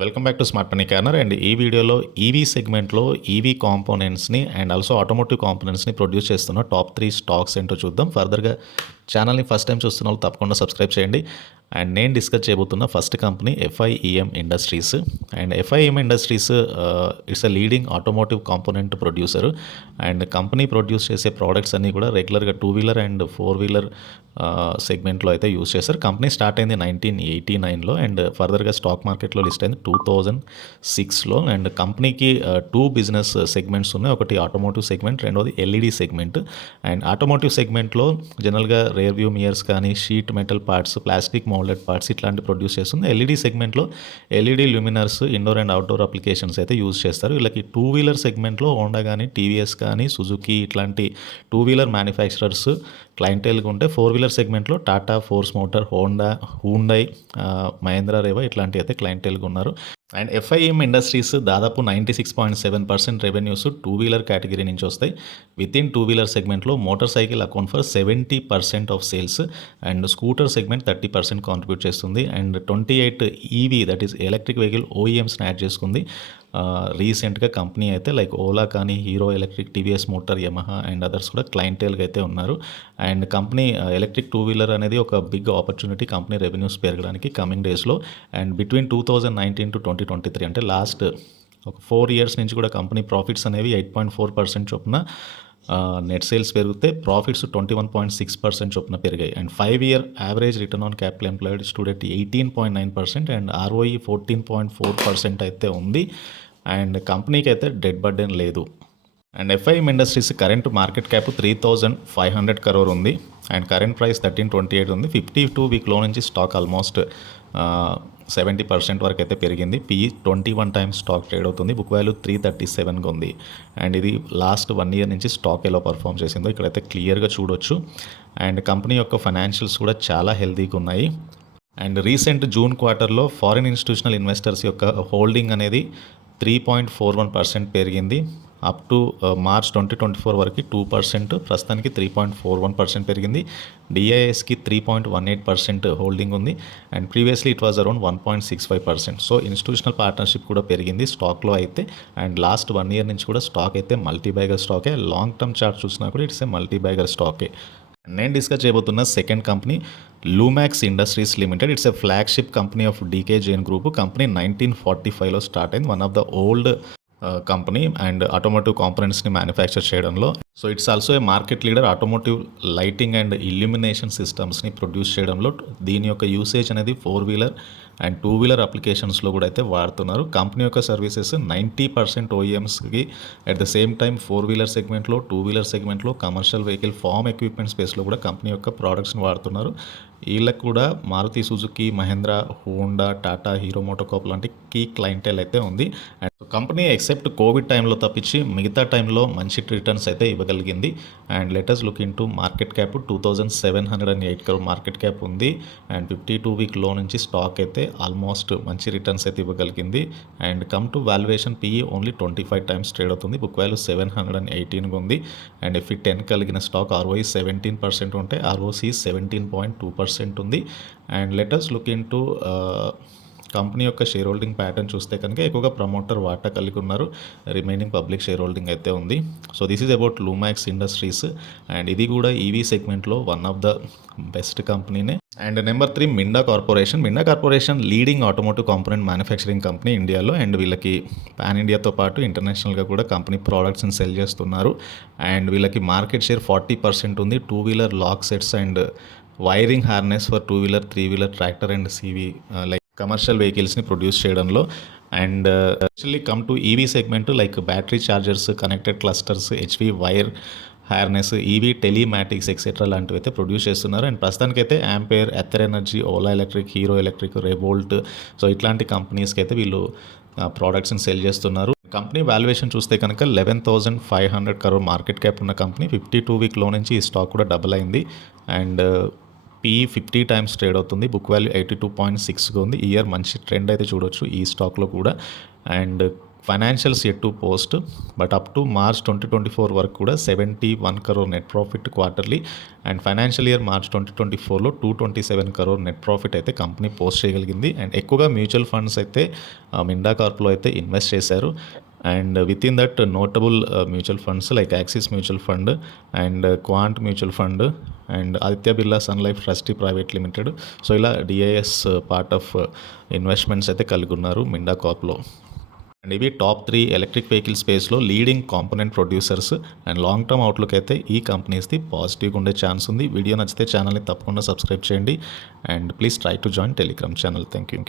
Welcome back to smart money corner. And ఈ వీడియోలో EV సెగ్మెంట్లో ఈవీ కాంపోనెంట్స్ని అండ్ ఆల్సో ఆటోమోటివ్ కాంపోనెంట్స్ని ప్రొడ్యూస్ చేస్తున్న టాప్ త్రీ స్టాక్స్ ఏంటో చూద్దాం. ఫర్దర్గా ఛానల్ని ఫస్ట్ టైం చూస్తున్న వాళ్ళు తప్పకుండా సబ్స్క్రైబ్ చేయండి. అండ్ నేను డిస్కస్ చేయబోతున్న first company FIEM industries. And FIEM industries it's a leading automotive component producer and company produce చేసే ప్రోడక్ట్స్ అన్నీ కూడా రెగ్యులర్గా two wheeler and four wheeler uh, సెగ్మెంట్లో అయితే యూస్ చేస్తారు. కంపెనీ స్టార్ట్ అయింది నైన్టీన్ ఎయిటీ నైన్లో అండ్ ఫర్దర్గా స్టాక్ మార్కెట్లో లిస్ట్ అయింది టూ థౌజండ్ సిక్స్లో. అండ్ కంపెనీకి టూ బిజినెస్ సెగ్మెంట్స్ ఉన్నాయి. ఒకటి ఆటోమోటివ్ సెగ్మెంట్ రెండోది ఎల్ఈడి సెగ్మెంట్ అండ్ ఆటోమోటివ్ సెగ్మెంట్లో జనరల్గా రేర్ వ్యూ మియర్స్ కానీ sheet metal parts plastic moulded parts ఇట్లాంటి ప్రొడ్యూస్ చేస్తుంది. ఎల్ఈడి సెగ్మెంట్లో LED luminaires indoor and outdoor applications అయితే యూజ్ చేస్తారు. వీళ్ళకి టూ వీలర్ సెగ్మెంట్లో హోండా కానీ టీవీఎస్ కానీ సుజుకి ఇట్లాంటి టూ వీలర్ మ్యానుఫ్యాక్చరర్స్ క్లైంటైల్గా ఉంటే ఫోర్ వీలర్ సెగ్మెంట్లో Tata Force motor Honda Hyundai Mahindra Reva ఇట్లాంటివి అయితే క్లైంటైల్గా ఉన్నారు. అండ్ ఎఫ్ఐఎం ఇండస్ట్రీస్ దాదాపు ninety six point seven percent revenues two wheeler category నుంచి వస్తాయి. విత్ ఇన్ టూ వీలర్ సెగ్మెంట్లో motor cycle account for seventy percent of sales and scooter segment thirty percent contribute చేస్తుంది. And twenty eight EV that is electric vehicle ఓఈఎమ్స్ని add చేసుకుంది. రీసెంట్గా company అయితే like Ola కానీ Hero electric TVS motor Yamaha and others కూడా క్లయింటేల్గా అయితే ఉన్నారు. And company electric two wheeler అనేది ఒక బిగ్ ఆపర్చునిటీ కంపెనీ రెవెన్యూస్ పెరగడానికి కమింగ్ డేస్లో. And between two thousand nineteen to twenty twenty three అంటే లాస్ట్ ఒక ఫోర్ ఇయర్స్ నుంచి కూడా కంపెనీ ప్రాఫిట్స్ అనేవి ఎయిట్ పాయింట్ ఫోర్ పర్సెంట్ చొప్పున నెట్ సేల్స్ పెరిగితే profits twenty one point six percent చొప్పున పెరిగాయి. And five year average return on capital employed student eighteen point nine percent and ROE fourteen point four percent అయితే ఉంది. And కంపెనీకి అయితే debt burden లేదు. And FIEM industries current market cap three thousand five hundred crore ఉంది. And current price thirteen twenty eight ఉంది. Fifty two వీక్లో నుంచి stock almost seventy percent వరకు అయితే పెరిగింది. P twenty one times stock trade అవుతుంది. Book value three thirty సెవెన్గా ఉంది. అండ్ ఇది లాస్ట్ వన్ ఇయర్ నుంచి స్టాక్ ఎలా పర్ఫామ్ చేసిందో ఇక్కడైతే క్లియర్గా చూడొచ్చు. అండ్ కంపెనీ యొక్క ఫైనాన్షియల్స్ కూడా చాలా హెల్తీగా ఉన్నాయి. అండ్ రీసెంట్ జూన్ క్వార్టర్లో ఫారిన్ ఇన్స్టిట్యూషనల్ ఇన్వెస్టర్స్ యొక్క హోల్డింగ్ అనేది three point four one percent పెరిగింది. Up to March twenty twenty four వరకు టూ పర్సెంట్ ప్రస్తుతానికి three point four one percent పెరిగింది. డిఐఎస్కి three point one eight percent holding ఉంది. And previously it was around one point six five percent. So institutional partnership కూడా పెరిగింది స్టాక్లో అయితే. And last one year నుంచి కూడా స్టాక్ అయితే మల్టీ బ్యాగర్ స్టాకే. లాంగ్ టర్మ్ చార్ట్ చూసినా కూడా ఇట్స్ ఏ మల్టీ బ్యాగర్ స్టాకే. నేను డిస్కస్ చేయబోతున్న second company Lumax industries limited. It's a flagship company of DK Jain group. Company nineteen forty ఫైవ్లో స్టార్ట్ అయింది. One of the old company and automotive కాంపనెంట్స్ని manufacture చేయడంలో. So it's also a market leader automotive lighting and illumination సిస్టమ్స్ని produce చేయడంలో. దీని యొక్క usage అనేది four wheeler and two wheeler అప్లికేషన్స్లో కూడా అయితే వాడుతున్నారు. కంపెనీ యొక్క services ninety percent ఓఈఎమ్స్కి at the same time four wheeler సెగ్మెంట్లో టూ వీలర్ సెగ్మెంట్లో కమర్షియల్ వెహికల్ ఫామ్ ఎక్విప్మెంట్ స్పేస్లో కూడా కంపెనీ యొక్క ప్రోడక్ట్స్ని వాడుతున్నారు. వీళ్ళకి కూడా మారుతి సుజుకి మహేంద్ర హోండా టాటా హీరో మోటోకాప్ లాంటి కీ క్లయింటెల్ అయితే ఉంది. అండ్ కంపెనీ ఎక్సెప్ట్ కోవిడ్ టైంలో తప్పించి మిగతా టైంలో మంచి రిటర్న్స్ అయితే ఇవ్వగలిగింది. And let us look into market cap two thousand seven hundred and eight crore market cap ఉంది. అండ్ ఫిఫ్టీ టూ వీక్లో నుంచి స్టాక్ అయితే ఆల్మోస్ట్ మంచి రిటర్న్స్ అయితే ఇవ్వగలిగింది. And come to valuation PE only twenty five times trade అవుతుంది. Book value seven hundred and ఎయిటీన్గా ఉంది and if ten కలిగిన stock ROI seventeen percent ఉంటే ROC seventeen point two percent ఉంది. And let us look in to company యొక్క share holding pattern చూస్తే కనుక ఎక్కువగా promoter వాటా కలిగి ఉన్నారు. రిమైనింగ్ పబ్లిక్ షేర్ హోల్డింగ్ అయితే ఉంది. So this is about Lumax Industries and ఇది కూడా ఈవీ సెగ్మెంట్లో one of the best కంపెనీనే and number three Minda Corporation Minda Corporation leading automotive component manufacturing company ఇండియాలో అండ్ వీళ్ళకి పాన్ ఇండియాతో పాటు ఇంటర్నేషనల్గా కూడా కంపెనీ ప్రోడక్ట్స్ని సెల్ చేస్తున్నారు. అండ్ వీళ్ళకి మార్కెట్ షేర్ ఫార్టీ పర్సెంట్ ఉంది. Two wheeler lock sets and wiring harness for two wheeler three wheeler tractor and CV like commercial వెహికల్స్ని ప్రొడ్యూస్ చేయడంలో. And actually come to EV segment like battery chargers connected clusters HV wire harness EV telematics etcetera లాంటివి అయితే produce చేస్తున్నారు. And ప్రస్తుతానికైతే Ampere Ather Energy Ola Electric Hero Electric Revolt so ఇట్లాంటి కంపెనీస్కి అయితే వీళ్ళు ప్రోడక్ట్స్ని సెల్ చేస్తున్నారు. కంపెనీ వాల్యుయేషన్ చూస్తే కనుక eleven thousand five hundred crore market cap ఉన్న కంపెనీ ఫిఫ్టీ టూ వీక్లో నుంచి ఈ స్టాక్ కూడా డబుల్ అయింది. And PE fifty times trade అవుతుంది. Book value eighty two point సిక్స్గా ఉంది. ఇయర్ మంచి ట్రెండ్ అయితే చూడొచ్చు ఈ స్టాక్లో కూడా. And financials at to post but up to March twenty twenty four వరకు కూడా seventy one crore net profit quarterly and financial year March twenty twenty ఫోర్లో two twenty seven crore net profit అయితే company post చేయగలిగింది. And ఎక్కువగా mutual funds అయితే మిండా కార్ప్లో అయితే invest చేశారు. And with in that notable uh, mutual funds like Axis mutual fund and quant mutual fund and Aditya Birla Sun Life trustee private limited. So ఇలా DIIs part of uh, investments అయితే కలిగి ఉన్నారు మిండా కాప్లో and ఇవి top three electric vehicle స్పేస్లో leading component producers and long term outlook అయితే ఈ కంపెనీస్ది పాజిటివ్గా ఉండే ఛాన్స్ ఉంది. వీడియో నచ్చితే ఛానల్ని తప్పకుండా సబ్స్క్రైబ్ చేయండి and please try to join Telegram channel. Thank you.